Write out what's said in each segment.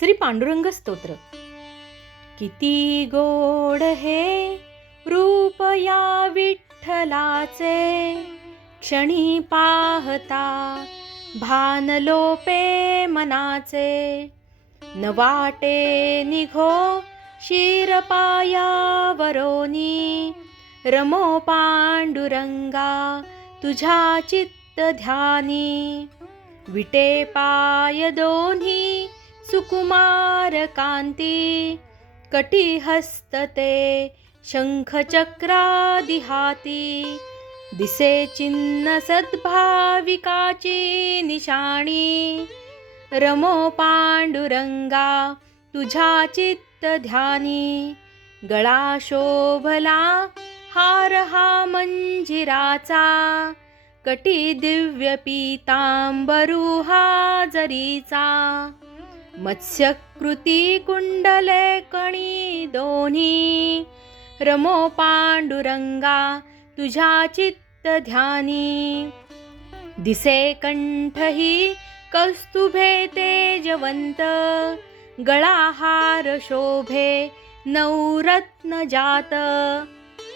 श्री पांडुरंग स्तोत्र. किती गोड हे रूप या विठ्ठलाचे. क्षणी पाहता भान लोपे मनाचे. नवाटे निघो निघो शिरपायावरोनी. रमो पांडुरंगा तुझ्या चित्त ध्यानी. विटे पाय दोन्ही सुकुमार कांती कटी हस्तते हाती दिसे चिन्ह सद्भाविकाची निशाणी रमो पांडुरंगा तुझा चित्त ध्यानी गळा शोभला हार हा मंजिराचा कटी दिव्य पीतांबरू हा जरीचा मत्स्यकृती कुंडले कणी दोन्ही. रमो पांडुरंगा तुझ्या चित्त ध्यानी. दिसे कंठही कस्तुभे तेजवंत. गळाहार शोभे नवरत्न जात.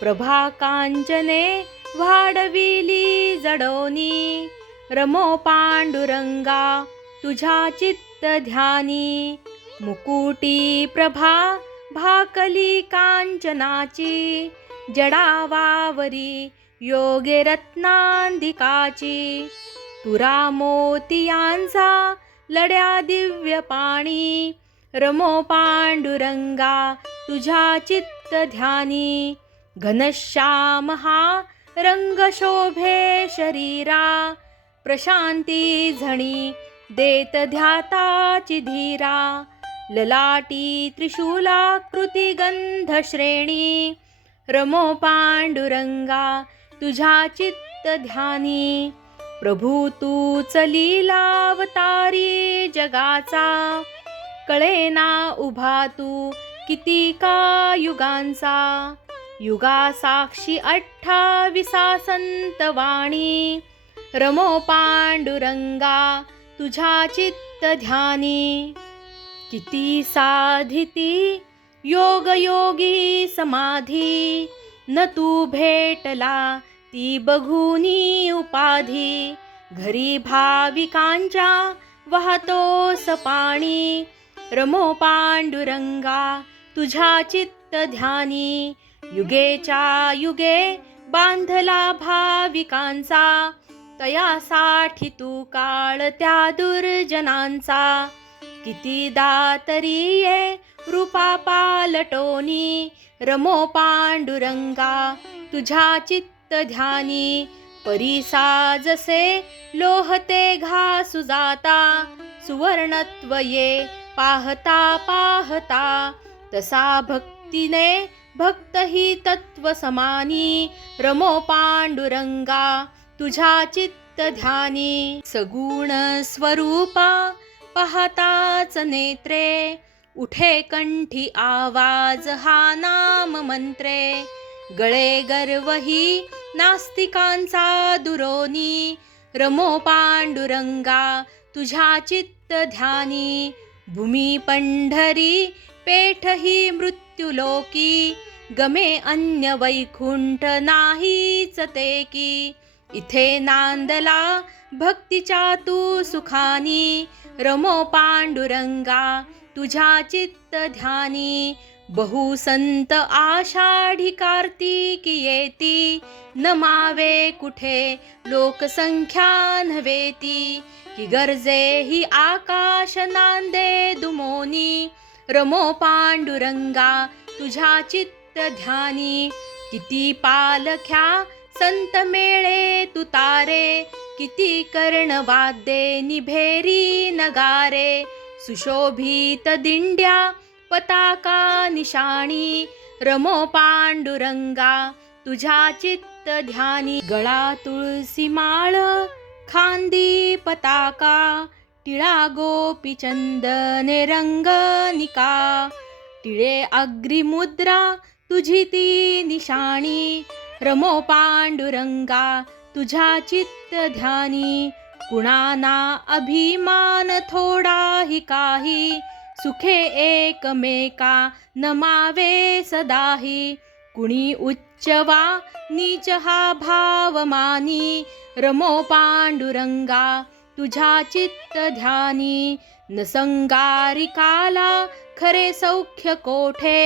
प्रभा कांचने वाढविली जडोनी. रमो पांडुरंगा तुझ्या चित्त ध्यानी मुकुटी प्रभा भाकली कांचनाची. जडावावरी योगे रत्नांदिकाची. तुरा मोतियांचा लड्या दिव्य पाणी. रमो पांडुरंगा तुझ्या चित्त ध्यानी घनश्याम हा रंग शोभे शरीरा. प्रशांती झणी देत ध्याताची धीरा ललाटी त्रिशूलाकृती गंध रमो पांडुरंगा तुझ्या चित्त ध्यानी प्रभू तूच लीलावतारी जगाचा कळेना उभा तू किती का युगांचा युगा साक्षी अठ्ठाविसा संतवाणी रमो पांडुरंगा तुझ्या चित्त ध्यानी किती साधिती योग योगी समाधी. न तू भेटला ती बघूनी उपाधी. घरी भाविकांच्या वाहतोस पाणी. रमो पांडुरंगा तुझ्या चित्त ध्यानी युगेच्या युगे बांधला भाविकांचा. तयासाठी तू काळ त्या दुर्जनांचा. कितीदा तरी ये रूपा पालटोनी रमो पांडुरंगा तुझ्या चित्त ध्यानी. परिसा जसे लोहते घासू जाता सुवर्णत्व ये पाहता पाहता. तसा भक्तीने भक्त ही तत्व समानी रमो पांडुरंगा. तुझ्या चित्त ध्यानी सगुण स्वरूपा पाहताच नेत्रे. उठे कंठी आवाज हा नाम मंत्रे. गळे गर्वही नास्तिकांचा दुरोनी. रमो पांडुरंगा तुझ्या चित्त ध्यानी भूमी पंढरी पेठ ही मृत्युलोकी. गमे अन्य वैकुंठ नाहीच ते की. इथे नांदला भक्तीच्या तू सुखानी. रमो पांडुरंगा तुझ्या चित्त ध्यानी. बहु संत आषाढी कार्तिकी येती. नमावे कुठे? लोकसंख्या नव्हेती. की गरजे ही आकाश नांदे दुमोनी. रमो पांडुरंगा तुझ्या चित्त ध्यानी. किती पालख्या संत मेळे तुतारे किती कर्णवाद्ये निभेरी नगारे. सुशोभित दिंड्या पताका निशाणी रमो पांडुरंगा तुझ्या चित्त ध्यानी. गळा तुळसी माळ खांदी पताका टिळा गोपी चंदने रंगनिका टिळे अग्रिमुद्रा तुझी ती निशाणी. रमो पांडुरंगा तुझ्या चित्त ध्यानी कुणाना अभिमान थोडाही काही सुखे एकमेका नमावे सदाही कुणी उच्च वा नीच हा भाव मानी रमो पांडुरंगा तुझ्या चित्त ध्यानी न संगारिकाला खरे सौख्य कोठे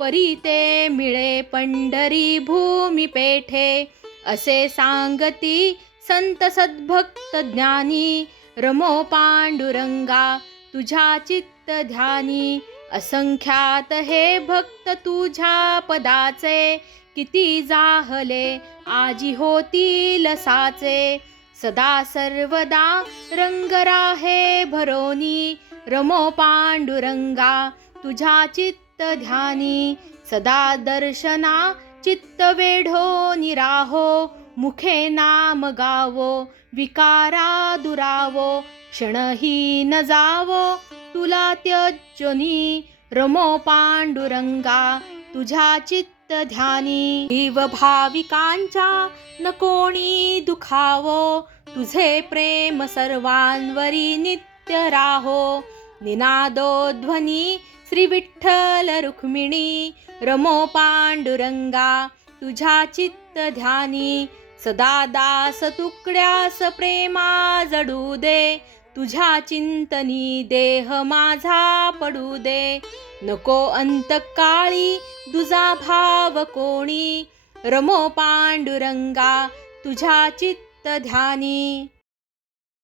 परी ते मिळे पंढरी भूमी पेठे. असे सांगती संत सद्भक्त ज्ञानी रमो पांडुरंगा तुझ्या चित्त ध्यानी. असंख्यात हे भक्त तुझ्या पदाचे किती जाहले आजी होती लसाचे सदा सर्वदा रंगरा हे भरोनी रमो पांडुरंगा तुझ्या चित्त चित्त ध्यानी सदा दर्शना चित्त वेढो निराहो मुखे नाम गावो विकारा दुरावो क्षणही न जावो तुला त्यजनी रमो पांडुरंगा तुझ्या चित्त ध्यानी जीव भाविकांच्या न कोणी दुखावो तुझे प्रेम सर्वांवरी नित्य राहो. निनादो ध्वनी श्री विठ्ठल रुक्मिणी रमो पांडुरंगा तुझ्या चित्त ध्यानी सदा दास तुकड्यास प्रेमा जडू दे तुझ्या चिंतनी देह माझा पडू दे. नको अंतकाळी तुझा भाव कोणी रमो पांडुरंगा तुझ्या चित्त ध्यानी.